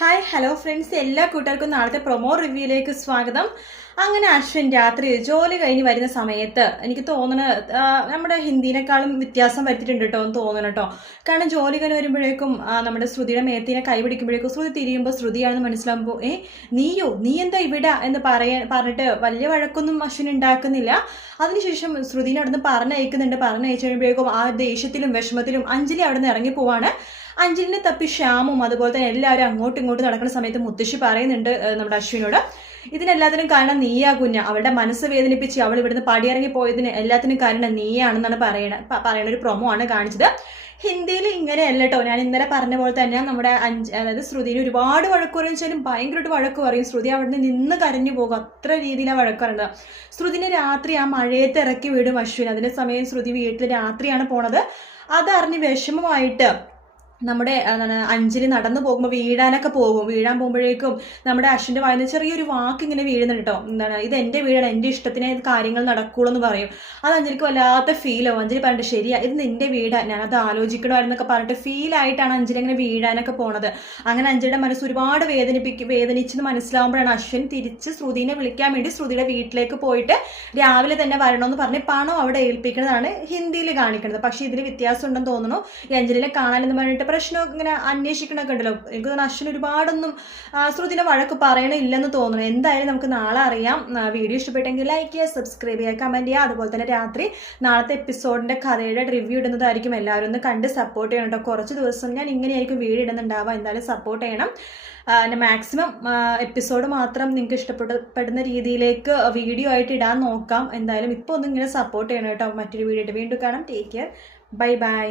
Hi hello friends എല്ലാ കൂട്ടർക്കും നാളത്തെ പ്രൊമോ റിവ്യൂയിലേക്ക് സ്വാഗതം. അങ്ങനെ അശ്വിൻ രാത്രി ജോലി കഴിഞ്ഞ് വരുന്ന സമയത്ത് എനിക്ക് തോന്നണ നമ്മുടെ ഹിന്ദിനേക്കാളും വ്യത്യാസം വരുത്തിയിട്ടുണ്ട് കേട്ടോ എന്ന് തോന്നണം കേട്ടോ കാരണം ജോലി കഴിഞ്ഞ് വരുമ്പോഴേക്കും നമ്മുടെ ശ്രുതിയുടെ മേത്തിനെ കൈപിടിക്കുമ്പോഴേക്കും ശ്രുതി തിരിയുമ്പോൾ ശ്രുതിയാണെന്ന് മനസ്സിലാകുമ്പോൾ ഏ നീയോ? നീ എന്താ ഇവിടെ? എന്ന് പറയാൻ പറഞ്ഞിട്ട് വലിയ വഴക്കൊന്നും അശ്വിൻ ഉണ്ടാക്കുന്നില്ല. അതിനുശേഷം ശ്രുതിനെ അവിടുന്ന് പറഞ്ഞയക്കുന്നുണ്ട്. പറഞ്ഞയച്ചു കഴിയുമ്പോഴേക്കും ആ ദേഷ്യത്തിലും വിഷമത്തിലും അഞ്ജലി അവിടുന്ന് ഇറങ്ങി പോവാണ്. അഞ്ജലിനെ തപ്പി ശ്യാമും അതുപോലെ തന്നെ എല്ലാവരും അങ്ങോട്ടും ഇങ്ങോട്ടും നടക്കുന്ന സമയത്ത് മുത്തശ്ശി പറയുന്നുണ്ട് നമ്മുടെ അശ്വിനോട്. ഇതിനെല്ലാത്തിനും കാരണം നീയാ കുഞ്ഞ. അവളുടെ മനസ്സ് വേദനിപ്പിച്ച് അവൾ ഇവിടുന്ന് പടിയിറങ്ങി പോയതിന് എല്ലാത്തിനും കാരണം നീയാണെന്നാണ് പറയണ പറയുന്ന ഒരു പ്രൊമോ ആണ് കാണിച്ചത്. ഹിന്ദിയിൽ ഇങ്ങനെയല്ല കേട്ടോ ഞാൻ ഇന്നലെ പറഞ്ഞ പോലെ തന്നെ നമ്മുടെ അഞ്ച് അതായത് ശ്രുതിയിൽ ഒരുപാട് വഴക്ക് പറയും വെച്ചാലും ഭയങ്കരമായിട്ട് വഴക്ക് പറയും. ശ്രുതി അവിടുന്ന് നിന്ന് കരഞ്ഞു പോകും. അത്ര രീതിയിലാണ് വഴക്ക് പറയുന്നത് ശ്രുതിനെ രാത്രി ആ മഴയത്ത് ഇറക്കി വിടും അശ്വിൻ. അതിന്റെ സമയം ശ്രുതി വീട്ടിൽ രാത്രിയാണ് പോണത്. അതറിഞ്ഞ് വിഷമമായിട്ട് നമ്മുടെ എന്താണ് അഞ്ജലി നടന്നു പോകുമ്പോൾ വീഴാനൊക്കെ പോകും. വീഴാൻ പോകുമ്പോഴേക്കും നമ്മുടെ അശ്വിന്റെ വായന ചെറിയൊരു വാക്ക് ഇങ്ങനെ വീഴുന്നുണ്ട് കേട്ടോ എന്താണ് ഇത് എന്റെ വീടാണ് എന്റെ ഇഷ്ടത്തിന് കാര്യങ്ങൾ നടക്കുള്ളൂ എന്ന് പറയും. അത് അഞ്ജലിക്ക് വല്ലാത്ത ഫീലോ അഞ്ജലി പറഞ്ഞിട്ട് ശരിയാ ഇത് നിന്റെ വീടാണ് ഞാനത് ആലോചിക്കണമായിരുന്നൊക്കെ പറഞ്ഞിട്ട് ഫീലായിട്ടാണ് അഞ്ജലി അങ്ങനെ വീഴാനൊക്കെ പോണത്. അങ്ങനെ അഞ്ജലിയുടെ മനസ്സ് ഒരുപാട് വേദനിപ്പിക്കും വേദനിച്ചെന്ന് മനസ്സിലാവുമ്പോഴാണ് അശ്വിൻ തിരിച്ച് ശ്രുതിനെ വിളിക്കാൻ വേണ്ടി ശ്രുതിയുടെ വീട്ടിലേക്ക് പോയിട്ട് രാവിലെ തന്നെ വരണമെന്ന് പറഞ്ഞ് പണം അവിടെ ഏൽപ്പിക്കുന്നതാണ് ഹിന്ദിയിൽ കാണിക്കുന്നത്. പക്ഷേ ഇതിൽ വ്യത്യാസം ഉണ്ടെന്ന് തോന്നുന്നു. ഈ അഞ്ജലിനെ കാണാനെന്ന് പറഞ്ഞിട്ട് പ്രശ്നമൊക്കെ ഇങ്ങനെ അന്വേഷിക്കണമൊക്കെ ഉണ്ടല്ലോ. എനിക്ക് തോന്നുന്നു അശ്വിൻ ഒരുപാടൊന്നും ശ്രുതിനെ വഴക്ക് പറയണില്ലെന്ന് തോന്നുന്നു. എന്തായാലും നമുക്ക് നാളെ അറിയാം. വീഡിയോ ഇഷ്ടപ്പെട്ടെങ്കിൽ ലൈക്ക് ചെയ്യുക സബ്സ്ക്രൈബ് ചെയ്യുക കമന്റ് ചെയ്യുക. അതുപോലെ തന്നെ രാത്രി നാളത്തെ എപ്പിസോഡിന്റെ കഥയുടെ റിവ്യൂ ഇടുന്നതായിരിക്കും. എല്ലാവരും ഒന്ന് കണ്ട് സപ്പോർട്ട് ചെയ്യണം കേട്ടോ കുറച്ച് ദിവസം ഞാൻ ഇങ്ങനെയായിരിക്കും വീഡിയോ ഇടുന്നുണ്ടാവുക. എന്തായാലും സപ്പോർട്ട് ചെയ്യണം. മാക്സിമം എപ്പിസോഡ് മാത്രം നിങ്ങൾക്ക് ഇഷ്ടപ്പെടുന്ന രീതിയിലേക്ക് വീഡിയോ ആയിട്ട് ഇടാൻ നോക്കാം. എന്തായാലും ഇപ്പോൾ ഒന്ന് ഇങ്ങനെ സപ്പോർട്ട് ചെയ്യണം കേട്ടോ മറ്റൊരു വീഡിയോ ആയിട്ട് വീണ്ടും കാണാം. Take care bye bye